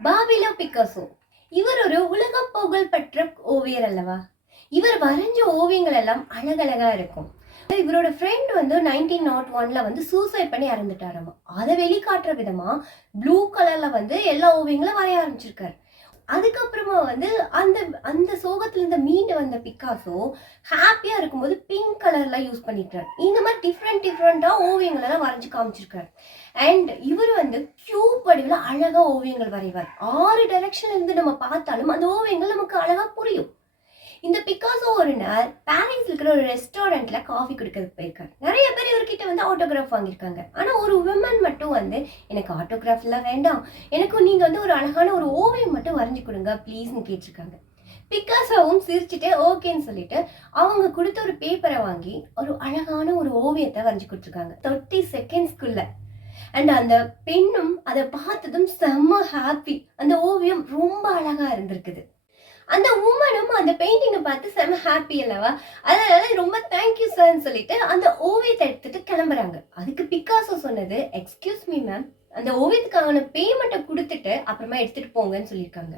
பாபிலோ Picasso இவர் ஒரு உலக புகழ் பெற்ற ஓவியர் அல்லவா. இவர் வரைஞ்ச ஓவியங்கள் எல்லாம் அழகழகா இருக்கும். இவரோட ஃப்ரெண்ட் வந்து 1901 வந்து சூசைட் பண்ணி இறந்துட்டாராமா. அதை வெளிக்காட்டுற விதமா ப்ளூ கலர்ல வந்து எல்லா ஓவியங்களும் வரைய ஆரம்பிச்சிருக்காரு. அதுக்கப்புறமா வந்து அந்த அந்த சோகத்துல இருந்து மீண்டு வந்த பிக்காசோ ஹாப்பியா இருக்கும்போது பிங்க் கலர்ல யூஸ் பண்ணிட்டாரு. இந்த மாதிரி டிஃப்ரெண்டா ஓவியங்கள் எல்லாம் வரைஞ்சு காமிச்சிருக்காரு. அண்ட் இவர் வந்து கியூப் வடிவில் அழகா ஓவியங்கள் வரைவார். 6 டைரக்ஷன்ல இருந்து நம்ம பார்த்தாலும் அந்த ஓவியங்கள் நமக்கு அழகா புரியும். இந்த பிக்காசோ ஒரு நாள் பாரிஸ்ல இருக்கிற ஒரு ரெஸ்டாரண்ட்ல காஃபி குடிக்கிறதுக்கு போயிருக்காரு. நிறைய பேர் இவர்கிட்ட வந்து ஆட்டோகிராஃப் வாங்கியிருக்காங்க. ஆனா ஒரு விமன் மட்டும் வந்து எனக்கு ஆட்டோகிராஃப் எல்லாம் வேண்டாம், எனக்கு நீங்க வந்து ஒரு அழகான ஒரு ஓவியம் மட்டும் வரைஞ்சு கொடுங்க ப்ளீஸ்ன்னு கேட்டிருக்காங்க. பிக்காசோவும் சிரிச்சுட்டு ஓகேன்னு சொல்லிட்டு அவங்க கொடுத்த ஒரு பேப்பரை வாங்கி ஒரு அழகான ஒரு ஓவியத்தை வரைஞ்சு கொடுத்துருக்காங்க 30 செகண்ட்ஸ்க்குள்ள. அண்ட் அந்த பெண்ணும் அதை பார்த்ததும் செம்ம ஹாப்பி. அந்த ஓவியம் ரொம்ப அழகா இருந்திருக்குது. அந்த உமனும் அந்த பெயிண்டிங்கை பார்த்து செம்ம ஹாப்பி அல்லவா. அதனால ரொம்ப தேங்க்யூ சார்ன்னு சொல்லிட்டு அந்த ஓவியத்தை எடுத்துட்டு கிளம்புறாங்க. அதுக்கு பிக்காசோ சொன்னது, எக்ஸ்கியூஸ் மீ மேம், அந்த ஓவியத்துக்கான பேமெண்ட்டை கொடுத்துட்டு அப்புறமா எடுத்துட்டு போங்கன்னு சொல்லியிருக்காங்க.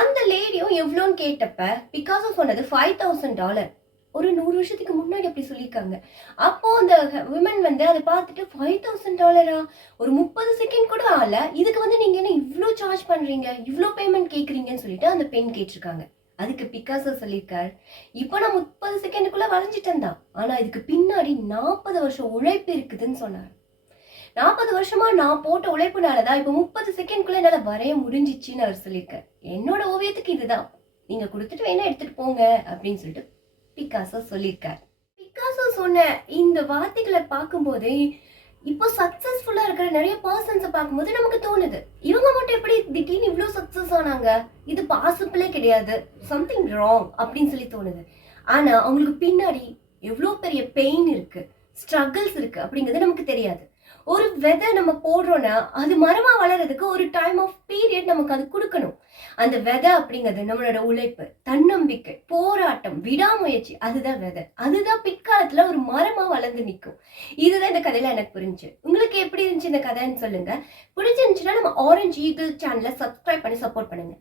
அந்த லேடியும் எவ்வளோன்னு கேட்டப்ப பிக்காசோ சொன்னது $5000. ஒரு 100 வருஷத்துக்கு முன்னாடி அப்படி சொல்லியிருக்காங்க. அப்போ அந்த விமன் வந்து அதை பார்த்துட்டு $5000 ஒரு 30 செகண்ட் கூட ஆகல, இதுக்கு வந்து நீங்க என்ன இவ்வளோ சார்ஜ் பண்றீங்க, இவ்வளோ பேமெண்ட் கேட்குறீங்கன்னு சொல்லிட்டு அந்த பெண் கேட்டிருக்காங்க. அதுக்கு பிக்காசோ சொல்லியிருக்காரு, இப்போ நான் 30 செகண்டுக்குள்ள வரைஞ்சிட்டேன் தான், ஆனா இதுக்கு பின்னாடி 40 வருஷம் உழைப்பு இருக்குதுன்னு சொன்னார். 40 வருஷமா நான் போட்ட உழைப்புனாலதான் இப்போ 30 செகண்ட்குள்ள என்னால வரைய முடிஞ்சிச்சுன்னு அவர் சொல்லியிருக்காரு. என்னோட ஓவியத்துக்கு இதுதான், நீங்க கொடுத்துட்டு வேணா எடுத்துட்டு போங்க அப்படின்னு சொல்லிட்டு பிக்காசோ சொல்லியிருக்கார். பிக்காசோ சொன்ன இந்த வார்த்தைகளை பார்க்கும்போதே இப்போ சக்சஸ்ஃபுல்லா இருக்கிற நிறைய பர்சன்ஸை பார்க்கும்போது நமக்கு தோணுது, இவங்க மட்டும் எப்படி திடீர்னு இவ்வளோ சக்சஸ் ஆனாங்க, இது பாசிபிளே கிடையாது, சம்திங் ராங் அப்படின்னு சொல்லி தோணுது. ஆனா அவங்களுக்கு பின்னாடி எவ்வளோ பெரிய பெயின் இருக்கு, ஸ்ட்ரகிள்ஸ் இருக்கு அப்படிங்கிறது நமக்கு தெரியாது. ஒரு விதை நம்ம போடுறோம்னா அது மரமா வளர்றதுக்கு ஒரு டைம் ஆஃப் பீரியட் நமக்கு அது கொடுக்கணும். அந்த விதை அப்படிங்கிறது நம்மளோட உழைப்பு, தன்னம்பிக்கை, போராட்டம், விடாமுயற்சி, அதுதான் விதை. அதுதான் பிற்காலத்துல ஒரு மரமா வளர்ந்து நிற்கும். இதுதான் இந்த கதையில எனக்கு புரிஞ்சு. உங்களுக்கு எப்படி இருந்துச்சு இந்த கதைன்னு சொல்லுங்க. பிடிச்சிருந்துச்சுன்னா நம்ம ஆரஞ்சு ஈகிள் சேனலை சப்ஸ்கிரைப் பண்ணி சப்போர்ட் பண்ணுங்க.